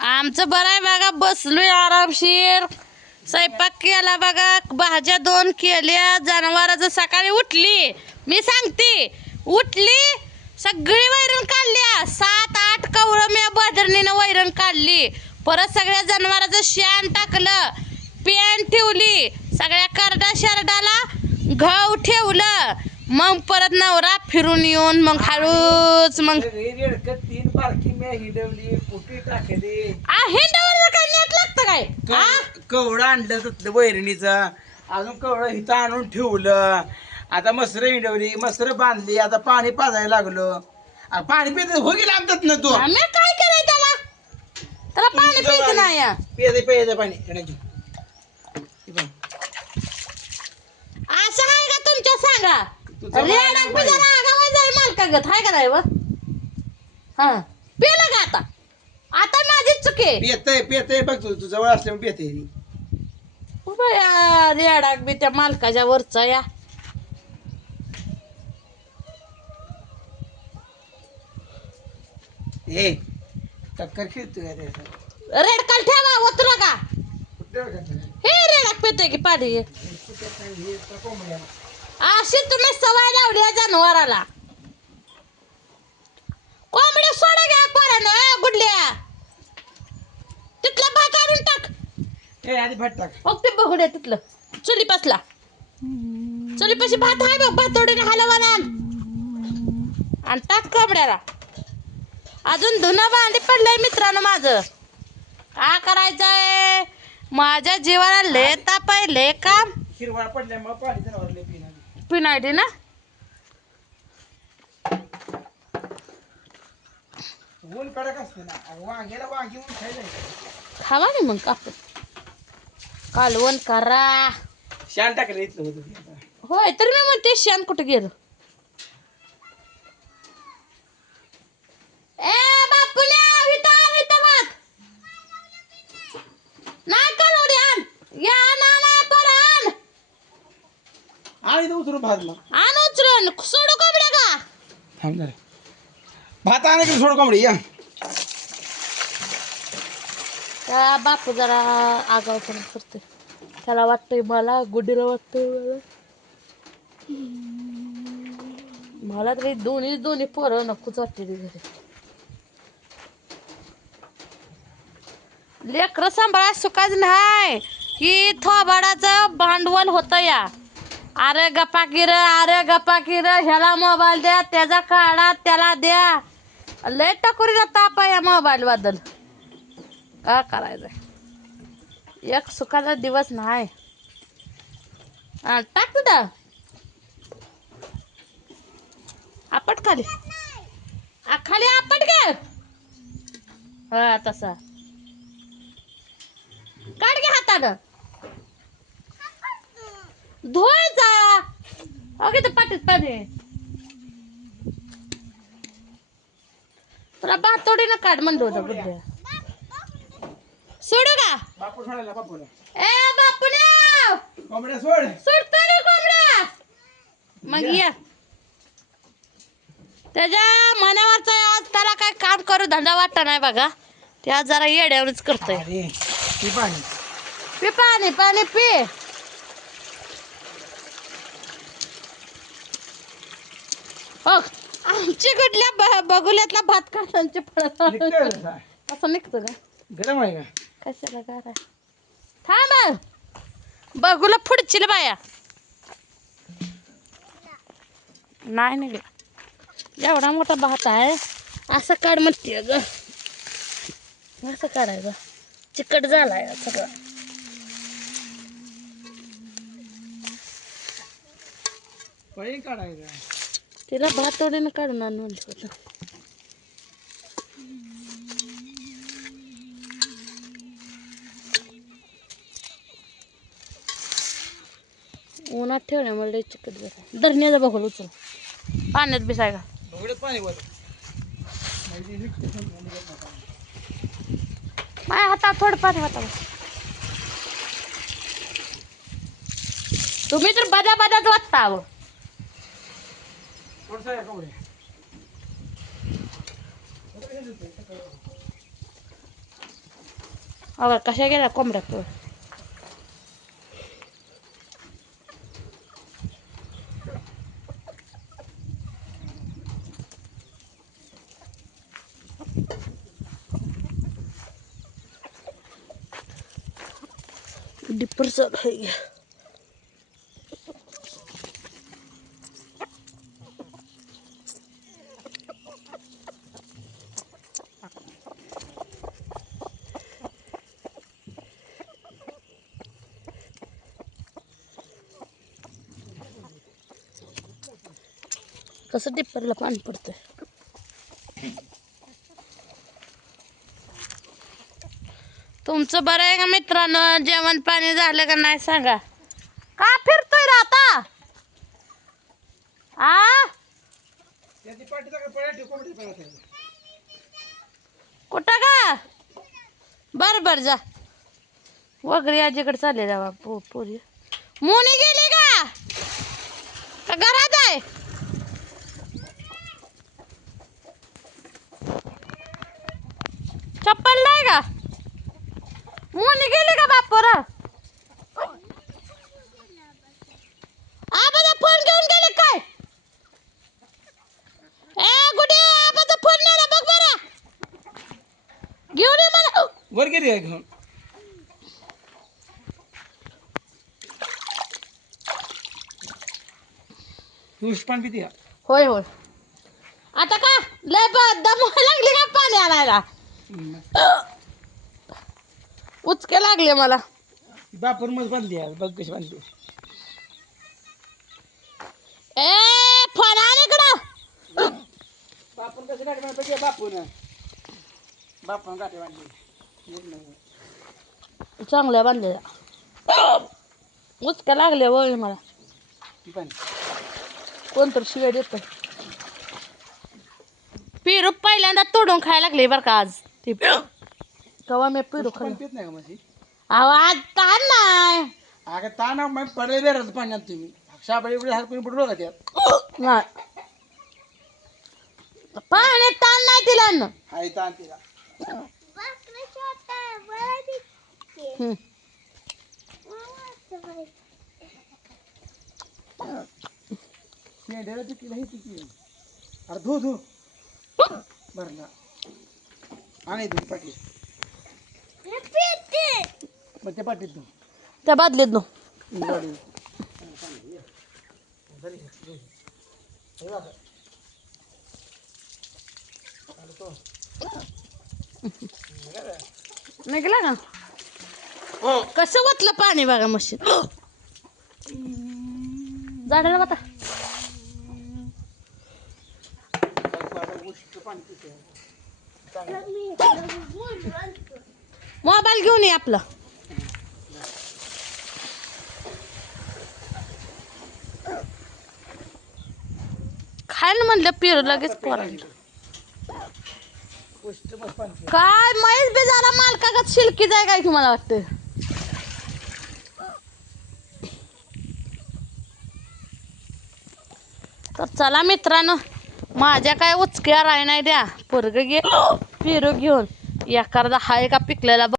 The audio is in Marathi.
आमचं बरं आहे बघा, बसलोय आरामशीर. स्वयंपाक केला बघा, भाज्या 2 केल्या. जनावराचं सकाळी उठली, मी सांगते उठली, सगळी वैरण काढल्या. 7-8 कवळं मी बादरणीनं वैरण काढली. परत सगळ्या जनावराचं शेण टाकलं, पेन ठेवली, सगळ्या करडा शरडाला गहू ठेवलं. मग परत नवरा फिरून येऊन मग हळूच मग तीन बारकी मी हिडवली, कुटी टाकली. हिंडावर काय नेट लागतं काय? कवडं आणलं तिथलं वैरणीचा, अजून कवडं इथं आणून ठेवलं. आता मसर हिडवली, मसर बांधली, आता पाणी पाजायला लागलो. पाणी पित हो गेलं आमच्यात ना तू. मी काय केलंय त्याला? त्याला पाणी पित नाही. पेज पाणी येण्याची. असं आहे का तुमच्या सांगा? मालकागत हाय का नाही व? हा पेलं का आता? आता माझी चुके पेतय बघ तू जवळ असल्यामुळे पेतय. रेडाक बी त्या मालकाच्या वरचा या. ए टक्कर खेळतोय रेडकाल ठेवा ओतू नका. हे रेडाक पेतोय की पाणी. अशी तुम्ही सवय लावली आहे जनावराला. कोंबड्या सोडा घ्या पोरानं. गुडल्या तिथला भात आणून टाक. ए आधी भात टाक. मग ते बघूया तिथलं चुलीपासला. चुलीपाशी भात आहे बघ, भातोडीने हलवाला आणि टाक कोंबड्याला. अजून धुणं भांडी पडलंय मित्रांनो माझं. का करायचंय? माझ्या जीवाला लय ताप आहे, लय काम. हिरवाळ पडल्यामुळे पाणी जनावरले पिनायडी ना. ऊन कडक असते ना, वांग्याला वांगी ऊन खायला खावा नाही मग कापून कालवण करा. शान टाकलं इथलं होतं. होय तर मी म्हणते शेण कुठं गेलं? ए बापूल्या इथं आण, इथं भात नाही कालवडी आण. या ना पर आण. आणि इथं उतरून भात मग आण उचलून. सोडू कोंबड्या का? थांब जरा. भात आणायचं सोड कोंबडी या. त्या बापू जरा आगावपणा करतोय. त्याला वाटतंय मला, गुडीला वाटतंय मला तरी दोन्ही पोरं नकोच वाटते घरी. लेकरं सांभाळा सुखाच नाही. ही थोबाडाचं भांडवल होतं या. अरे गप्पा किर ह्याला मोबाईल द्या, त्याचा काढा, त्याला द्या. लय टाकुरीला ताप आहे या मोबाईल बद्दल. का करायचं? एक सुखाचा दिवस नाही. टाक तुझा आपट खाली. खाली आपट घे. हा तसा काढ घे हातानं. धुवायचा. अगे तर पाठीत पाणी. तुला भातोडीनं काढ म्हणलं होतं बुद्ध्या. सोडू का? बापू सोडायला बापूला. ए बापूला कोंबड्या सोड. सोडतो ना कोंबड्या. मग या त्याच्या मनावरचा आज त्याला काय काम करू धंदा वाटत नाही बघा. ते आज जरा येड्यावरच करतोय. अरे ती पाणी पी पाणी पाणी पी. हो आमची कुठल्या बगुल्यातला भात काढायचे निघतोय का? असं निघतं का? गरम आहे का? कशाला गार थांब बघूला पुढची बाया. नाही नाही एवढा मोठा भात आहे. असं काढ म्हणते ग. असं काढायचं. चिकट झालाय सगळं. पळी काढायचं. तिला भात तोडीनं काढून आणून होतं. उन्हात ठेवण्यामुळे लय चिकट झाला. धरण्याचा बघून उचल पाण्यात बिसाय का पाणी माझ्या हातात थोडं पाणी होता. तुम्ही तर बदा बदाच वाचता. अगं कशा गेल्या कोंबड्या तो डिपर चालू आहे कसं डिपरला पाणी पडतंय तुमचं बरं आहे का मित्रांनो जेवण पाणी झालं का नाही सांगा का फिरतोय रे आता आ त्याची पाठीचा काय पळ्या ठेव कोंबडी पळत आहे. कुठं का बर बर जा वगैरे आजीकडे चालले जावा पोरी मोनी गेली का घरात आहे चप्पल नाही का मोनी गेली का बापोर आबाचा फोन घेऊन गेले काय ए गुडी आबाचा फोन नाही बघ बरं घेऊन ये मला वर गेली काय घेऊन तू पाणी पिते का? होय होय आता का लय दम लागली का पाणी आणायला उचके लागले मला बापर मग बांधली आहे बघ कशी बांधली ए फोन आण इकडं बापून कसं गाठी बांधली बापून गाठी बांधली चांगल्या बांधलेल्या उचके लागले वय मला ती पण कोणतरी शिवाय देत पेरू पहिल्यांदा तोडून खायला लागले बरं का आज ती कवा मी पेरू पण खाल्लं पित नाही का माझी आवाज ताण नाही अगं ताना मग पडले बेरच पाण्यात तुम्ही साबळे एवढे हात कोणी पडलो का त्यात नाही पाण्यात ताण नाही तिला अन्न. हाय ताण तिला हम्म. मेंढ्याला तिकीला हे तिकी अरे धो धो बरं ना आणि धो पाठी मग त्या पाठीत धो त्या बादलीत नो गाडी निघला का कसं वतलं पाणी बघा मशीन झाडाला बता मोबाईल घेऊन ये आपला खायला म्हणलं पिरू लगेच पोरांना काय महेश बी जरा मालकागत शिलकी जाय काय की मला वाटतं तर चला मित्रांनो माझ्या काय उचक्या राही नाही द्या पोरग घे पिरू घेऊन एखादा हाय का पिकलेला